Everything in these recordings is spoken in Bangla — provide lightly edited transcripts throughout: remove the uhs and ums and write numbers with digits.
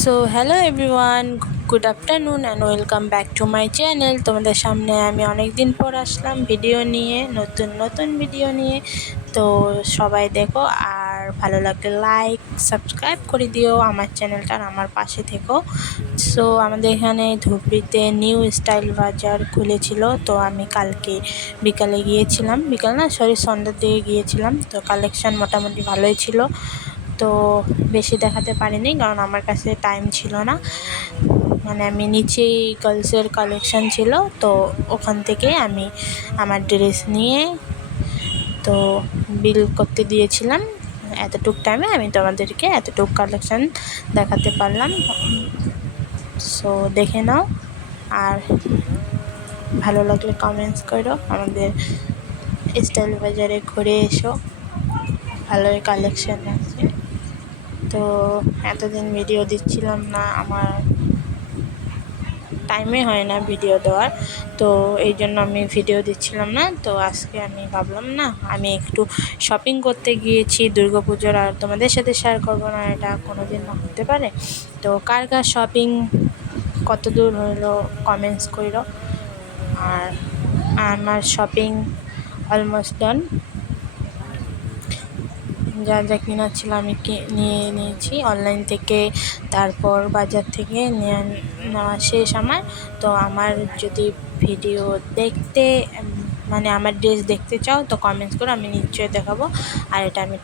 So hello everyone, good afternoon and welcome back to my channel. তোমাদের সামনে আমি অনেক দিন পর আসলাম ভিডিও নিয়ে, নতুন ভিডিও নিয়ে। তো সবাই দেখো, আর ভালো লাগলে লাইক সাবস্ক্রাইব করে দিও আমার চ্যানেলটা, আর আমার পাশে থেকো। সো আমাদের এখানে ধুবড়িতে নিউ স্টাইল বাজার খুলেছিল, তো আমি কালকে বিকালে গিয়েছিলাম, সন্ধ্যার দিকে গিয়েছিলাম। তো কালেকশান মোটামুটি ভালোই ছিল, তো বেশি দেখাতে পারিনি কারণ আমার কাছে টাইম ছিল না। মানে আমি নিচেই গার্লসের কালেকশান ছিল, তো ওখান থেকে আমি আমার ড্রেস নিয়ে তো বিল করতে দিয়েছিলাম। এতটুক টাইমে আমি তোমাদেরকে এতটুক কালেকশান দেখাতে পারলাম। সো দেখে নাও, আর ভালো লাগলে কমেন্টস করো। আমাদের স্টাইল বাজারে ঘুরে এসো, ভালোই কালেকশান আছে। তো এতদিন ভিডিও দিচ্ছিলাম না, আমার টাইমে হয় না ভিডিও দেওয়ার, তো এই জন্য আমি ভিডিও দিচ্ছিলাম না। তো আজকে আমি ভাবলাম না, আমি একটু শপিং করতে গিয়েছি দুর্গাপুজোর, আর তোমাদের সাথে শেয়ার করবো না, এটা কোনো দিন হতে পারে। তো কার কার শপিং কত দূর হলো কমেন্টস করো। আর আমার শপিং অলমোস্ট ডান, যা যা কেনার ছিল আমি নিয়ে নিয়েছি অনলাইন থেকে, তারপর বাজার থেকে নেওয়া শেষ আমার। তো আমার যদি ভিডিও দেখতে মানে আমার ড্রেস দেখতে চাও তো কমেন্টস করো, আমি নিশ্চয়ই দেখাবো। আর এটা আমি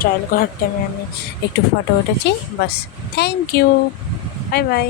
ট্রায়াল করার টাইমে আমি একটু ফটো উঠেছি, বাস। Thank you, bye by.